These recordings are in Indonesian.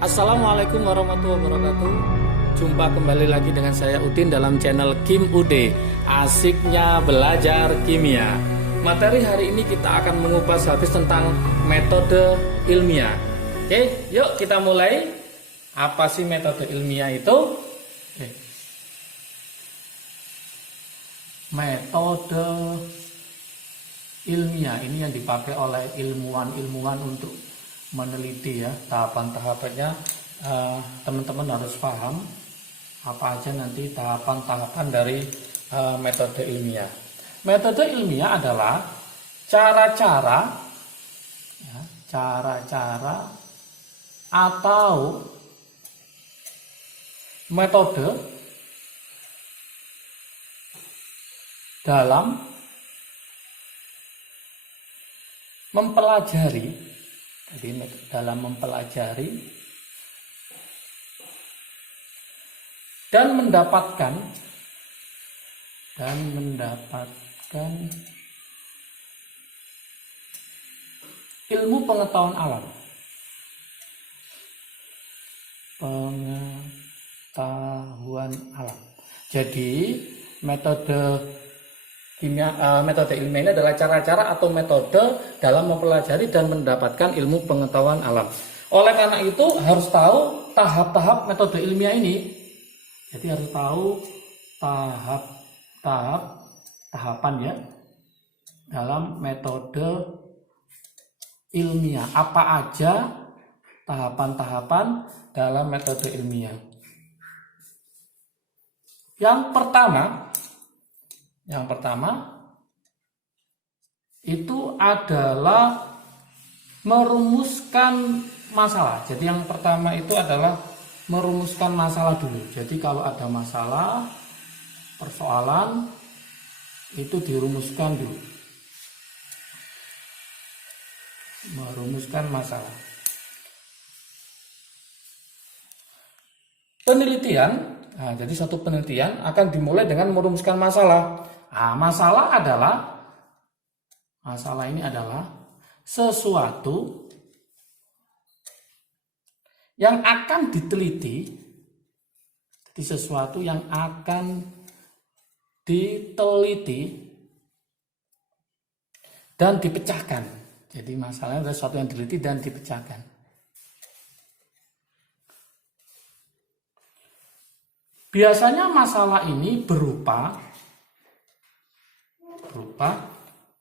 Assalamualaikum warahmatullahi wabarakatuh. Jumpa kembali lagi dengan saya Udin dalam channel Kim UD. Asiknya belajar kimia. Materi hari ini kita akan mengupas habis tentang metode ilmiah. Oke, yuk kita mulai. Apa sih metode ilmiah itu? Oke. Metode ilmiah ini yang dipakai oleh ilmuwan-ilmuwan untuk meneliti ya, tahapan-tahapannya. Teman-teman harus paham apa aja nanti tahapan-tahapan dari metode ilmiah. Metode ilmiah adalah cara-cara ya, cara-cara atau metode dalam mempelajari. Jadi dalam mempelajari dan mendapatkan ilmu pengetahuan alam. Pengetahuan alam. Jadi metode metode ilmiah ini adalah cara-cara atau metode dalam mempelajari dan mendapatkan ilmu pengetahuan alam. Oleh karena itu harus tahu tahap-tahap metode ilmiah ini. Jadi harus tahu tahapan ya dalam metode ilmiah. Apa aja tahapan-tahapan dalam metode ilmiah? Yang pertama itu adalah merumuskan masalah. Jadi yang pertama itu adalah merumuskan masalah dulu. Jadi kalau ada masalah, persoalan itu dirumuskan dulu. Merumuskan masalah. Penelitian, jadi suatu penelitian akan dimulai dengan merumuskan masalah. Masalah ini adalah sesuatu yang akan diteliti. Jadi sesuatu yang akan diteliti dan dipecahkan. Jadi masalahnya adalah sesuatu yang diteliti dan dipecahkan. Biasanya masalah ini berupa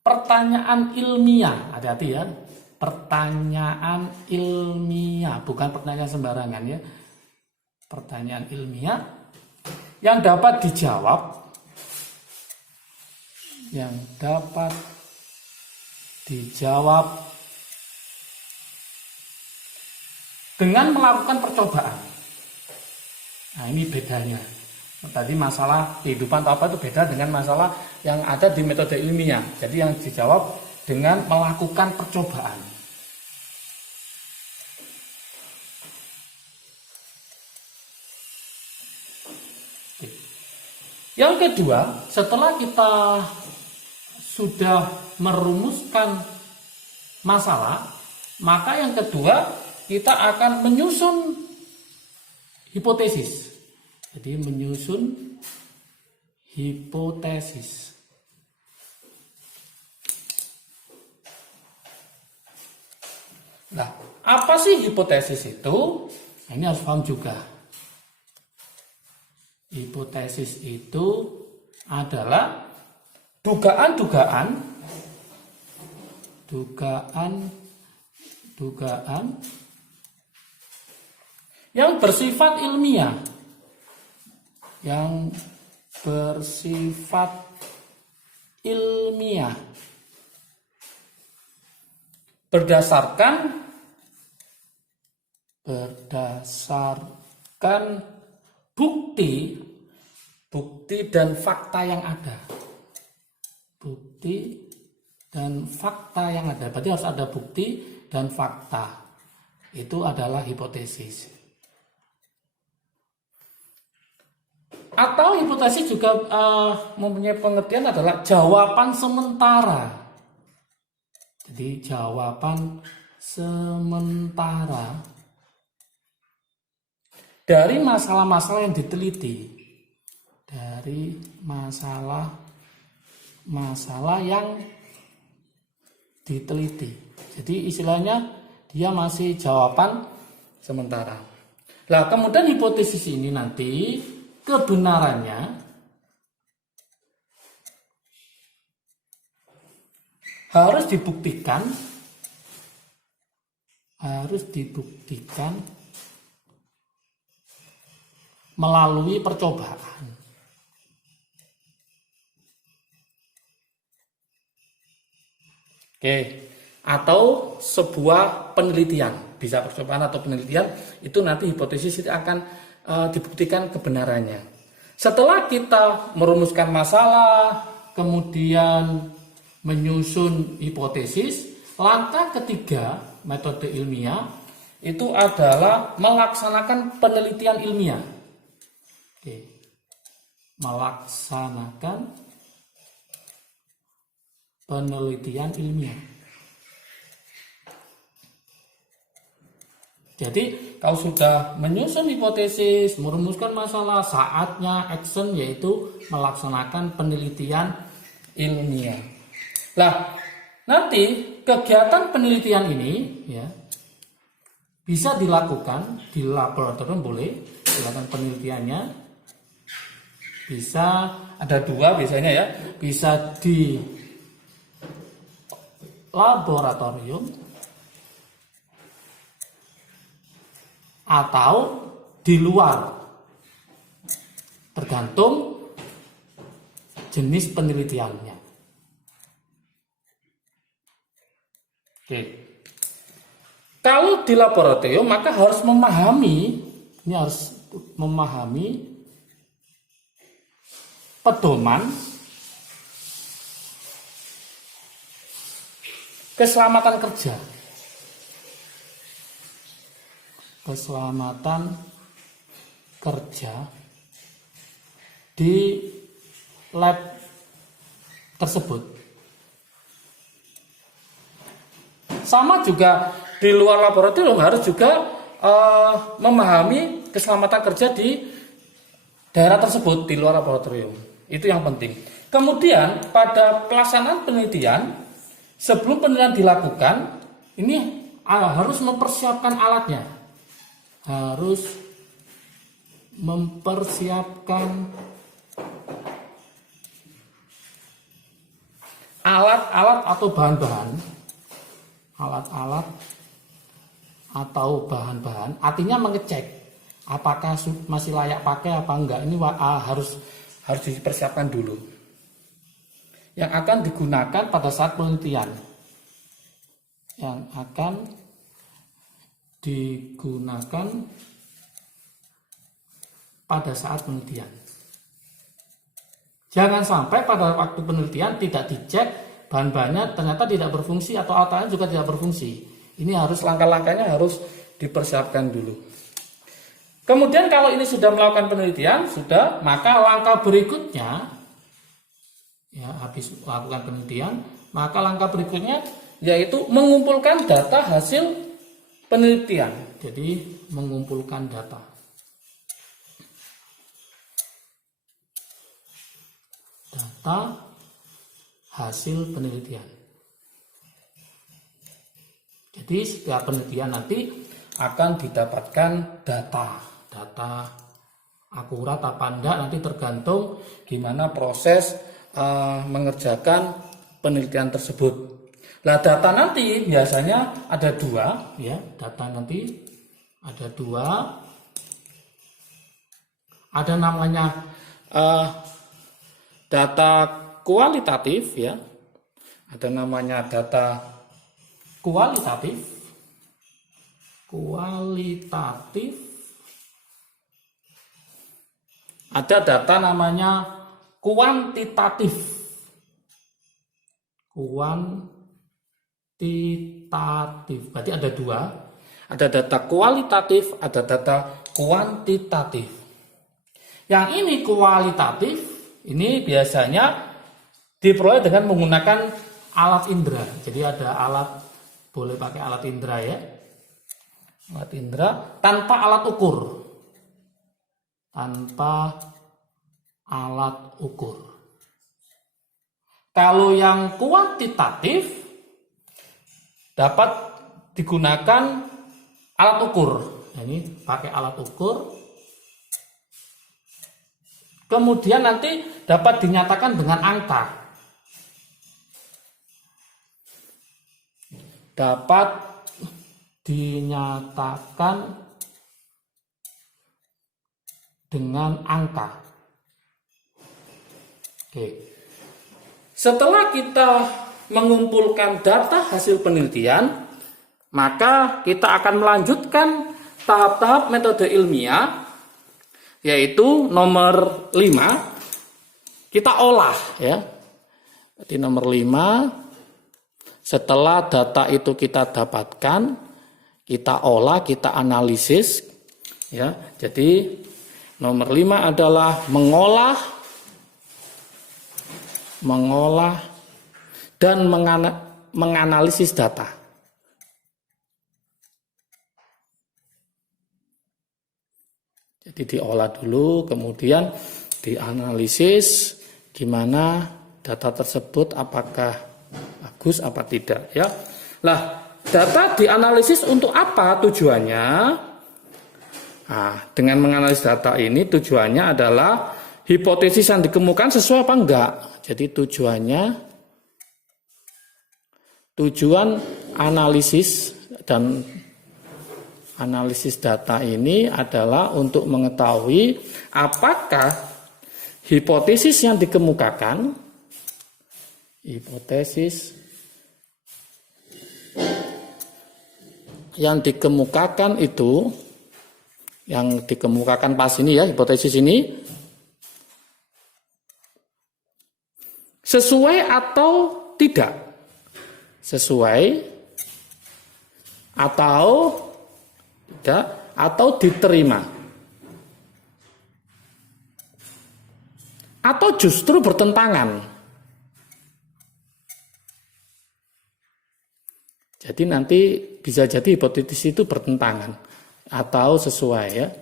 pertanyaan ilmiah. Hati-hati ya, pertanyaan ilmiah, bukan pertanyaan sembarangan ya. Pertanyaan ilmiah yang dapat dijawab, dengan melakukan percobaan. Nah, ini bedanya. Tadi masalah kehidupan atau apa itu beda dengan masalah yang ada di metode ilmiah. Jadi yang dijawab dengan melakukan percobaan. Yang kedua, setelah kita sudah merumuskan masalah, maka yang kedua kita akan menyusun hipotesis. Jadi menyusun hipotesis. Nah, apa sih hipotesis itu? Ini harus paham juga. Hipotesis itu adalah dugaan yang bersifat ilmiah. Berdasarkan bukti dan fakta yang ada. Bukti dan fakta yang ada. Berarti harus ada bukti dan fakta. Itu adalah hipotesis. Atau hipotesis juga mempunyai pengertian adalah jawaban sementara. Jadi jawaban sementara dari masalah-masalah yang diteliti. Dari masalah yang diteliti. Jadi istilahnya dia masih jawaban sementara. Nah, kemudian hipotesis ini nanti kebenarannya harus dibuktikan melalui percobaan. Oke, atau sebuah penelitian, bisa percobaan atau penelitian, itu nanti hipotesis itu akan dibuktikan kebenarannya. Setelah kita merumuskan masalah, kemudian menyusun hipotesis, langkah ketiga metode ilmiah itu adalah melaksanakan penelitian ilmiah. Oke. Melaksanakan penelitian ilmiah. Jadi kalau sudah menyusun hipotesis, merumuskan masalah, saatnya action yaitu melaksanakan penelitian ilmiah. Nah, nanti kegiatan penelitian ini ya bisa dilakukan di laboratorium, boleh dilakukan penelitiannya. Bisa ada dua biasanya ya, bisa di laboratorium atau di luar, tergantung jenis penelitiannya. Oke. Kalau di laboratorium maka harus memahami pedoman keselamatan kerja. Keselamatan kerja di lab tersebut. Sama juga di luar laboratorium harus juga memahami keselamatan kerja di daerah tersebut, di luar laboratorium. Itu yang penting. Kemudian pada pelaksanaan penelitian, sebelum penelitian dilakukan, ini harus mempersiapkan alatnya. Harus mempersiapkan alat-alat atau bahan-bahan. Alat-alat atau bahan-bahan, artinya mengecek apakah masih layak pakai apa enggak. Ini harus dipersiapkan dulu. Yang akan digunakan pada saat penelitian. Yang akan digunakan pada saat penelitian. Jangan sampai pada waktu penelitian tidak dicek bahan-bahannya ternyata tidak berfungsi atau alatnya juga tidak berfungsi. Ini harus langkah-langkahnya harus dipersiapkan dulu. Kemudian kalau ini sudah melakukan penelitian, maka langkah berikutnya ya, habis melakukan penelitian, maka langkah berikutnya yaitu mengumpulkan data hasil penelitian. Jadi mengumpulkan data. Data hasil penelitian. Jadi setiap penelitian nanti akan didapatkan data akurat apa enggak, nanti tergantung gimana proses mengerjakan penelitian tersebut. Nah, data nanti biasanya ada dua ya, data nanti ada dua. Ada namanya data kualitatif ya, ada namanya data kualitatif, ada data namanya kuantitatif, berarti ada dua, ada data kualitatif, ada data kuantitatif. Yang ini kualitatif, ini biasanya diperoleh dengan menggunakan alat indera. Jadi ada alat, boleh pakai alat indera ya. Alat indera tanpa alat ukur. tanpa alat ukur. Kalau yang kuantitatif dapat digunakan alat ukur. Nah, ini pakai alat ukur. Kemudian nanti dapat dinyatakan dengan angka. Dapat dinyatakan dengan angka. Oke. Setelah kita mengumpulkan data hasil penelitian, maka kita akan melanjutkan tahap-tahap metode ilmiah, yaitu nomor 5, kita olah ya. Jadi nomor 5, setelah data itu kita dapatkan, kita olah, kita analisis ya. Jadi nomor 5 adalah mengolah dan menganalisis data. Jadi diolah dulu, kemudian dianalisis gimana data tersebut, apakah bagus apa tidak ya. Nah, data dianalisis untuk apa tujuannya? Nah, dengan menganalisis data ini tujuannya adalah hipotesis yang dikemukakan sesuai apa enggak. Jadi tujuan analisis dan analisis data ini adalah untuk mengetahui apakah hipotesis yang dikemukakan itu, yang dikemukakan pas ini ya, hipotesis ini sesuai atau tidak, sesuai atau tidak, atau diterima, atau justru bertentangan. Jadi nanti bisa jadi hipotesis itu bertentangan atau sesuai ya.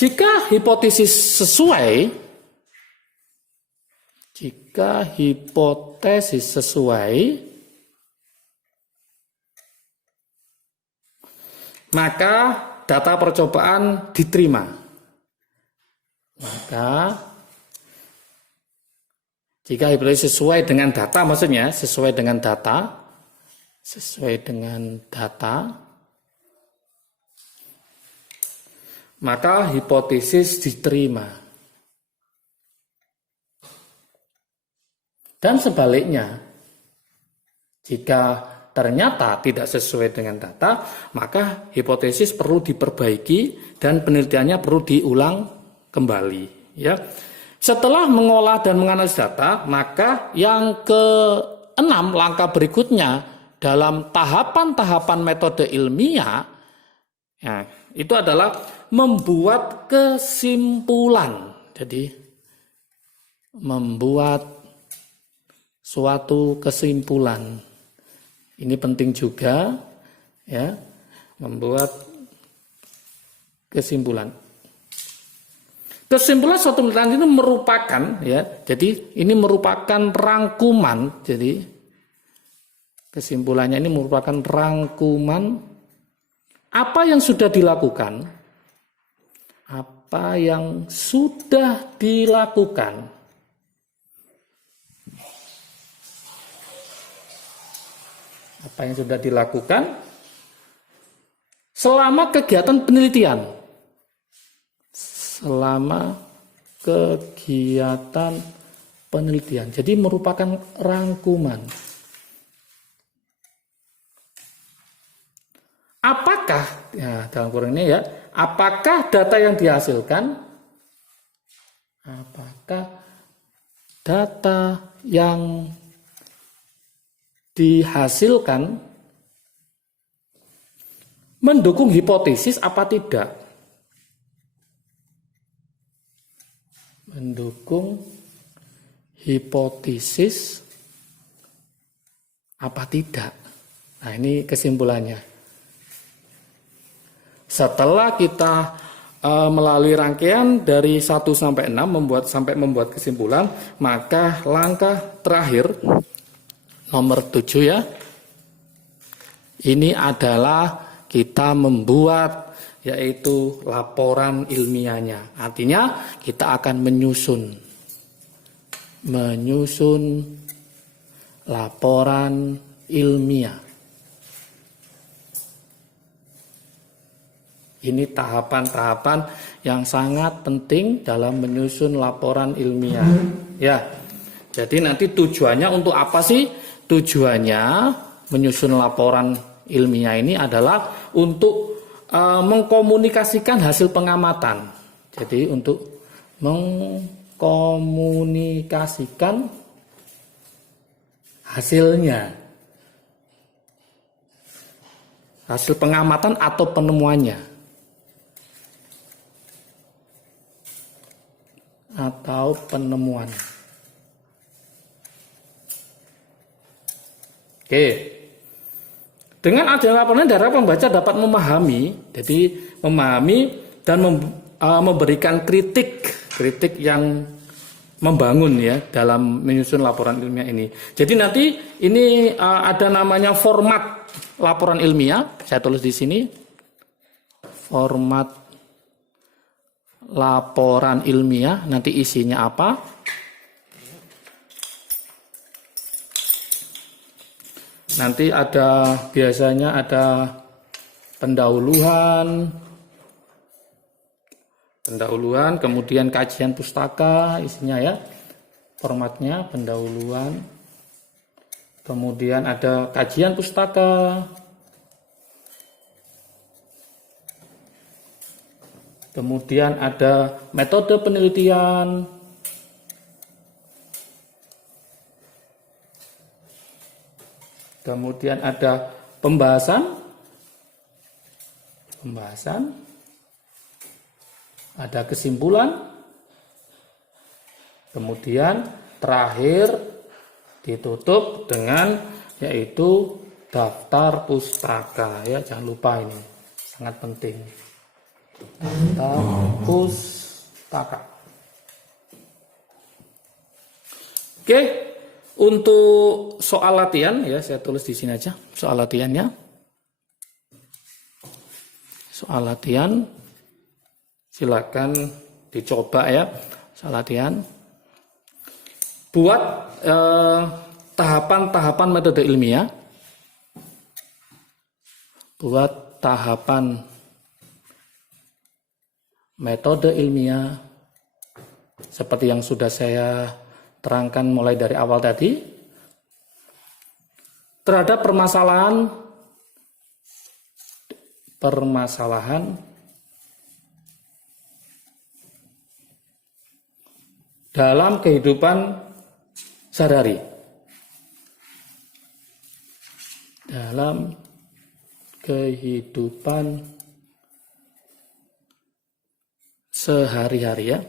Jika hipotesis sesuai, maka data percobaan diterima. Maka jika hipotesis sesuai dengan data, maksudnya sesuai dengan data, maka hipotesis diterima. Dan sebaliknya, jika ternyata tidak sesuai dengan data, maka hipotesis perlu diperbaiki dan penelitiannya perlu diulang kembali. Ya. Setelah mengolah dan menganalisis data, maka yang ke-6, langkah berikutnya dalam tahapan-tahapan metode ilmiah, ya, itu adalah membuat kesimpulan. Jadi membuat suatu kesimpulan. Ini penting juga ya, membuat kesimpulan. Kesimpulan suatu penelitian itu merupakan ya, jadi ini merupakan rangkuman. Jadi kesimpulannya ini merupakan rangkuman apa yang sudah dilakukan. Apa yang sudah dilakukan. Apa yang sudah dilakukan selama kegiatan penelitian. Jadi merupakan rangkuman. Apakah, ya, dalam kurung ini ya, apakah data yang dihasilkan, mendukung hipotesis apa tidak? Mendukung hipotesis apa tidak? Nah, ini kesimpulannya. Setelah kita melalui rangkaian dari 1 sampai 6 membuat kesimpulan, maka langkah terakhir nomor 7 ya. Ini adalah kita membuat yaitu laporan ilmiahnya. Artinya kita akan menyusun laporan ilmiah. Ini tahapan-tahapan yang sangat penting dalam menyusun laporan ilmiah. Ya. Jadi nanti tujuannya untuk apa sih? Tujuannya menyusun laporan ilmiah ini adalah untuk mengkomunikasikan hasil pengamatan. Jadi untuk mengkomunikasikan hasilnya, hasil pengamatan atau penemuannya, atau penemuan. Oke. Dengan adanya laporan darah pembaca dapat memahami, jadi memahami dan memberikan kritik yang membangun ya dalam menyusun laporan ilmiah ini. Jadi nanti ini ada namanya format laporan ilmiah, saya tulis di sini. Format laporan ilmiah, nanti isinya apa? Nanti biasanya ada pendahuluan, kemudian kajian pustaka isinya ya, formatnya pendahuluan, kemudian ada kajian pustaka, kemudian ada metode penelitian, kemudian ada pembahasan, ada kesimpulan, kemudian terakhir ditutup dengan yaitu daftar pustaka ya, jangan lupa ini sangat penting. Daftar pustaka. Oke. Untuk soal latihan ya, saya tulis di sini aja soal latihannya. Soal latihan silakan dicoba ya, soal latihan. Buat tahapan-tahapan metode ilmiah. Buat tahapan metode ilmiah seperti yang sudah saya terangkan mulai dari awal tadi, terhadap permasalahan dalam kehidupan sehari-hari, dalam kehidupan sehari-hari ya.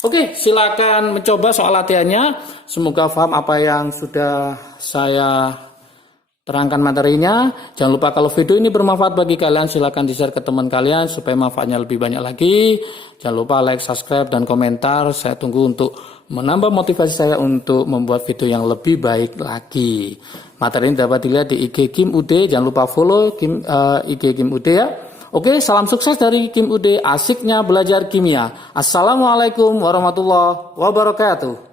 Oke, silakan mencoba soal latihannya. Semoga paham apa yang sudah saya terangkan materinya. Jangan lupa kalau video ini bermanfaat bagi kalian, silakan di-share ke teman kalian supaya manfaatnya lebih banyak lagi. Jangan lupa like, subscribe, dan komentar. Saya tunggu untuk menambah motivasi saya untuk membuat video yang lebih baik lagi. Materi ini dapat dilihat di IG Kim UD. Jangan lupa follow IG Kim UD ya. Oke, salam sukses dari Kim UD, asiknya belajar kimia. Assalamualaikum warahmatullahi wabarakatuh.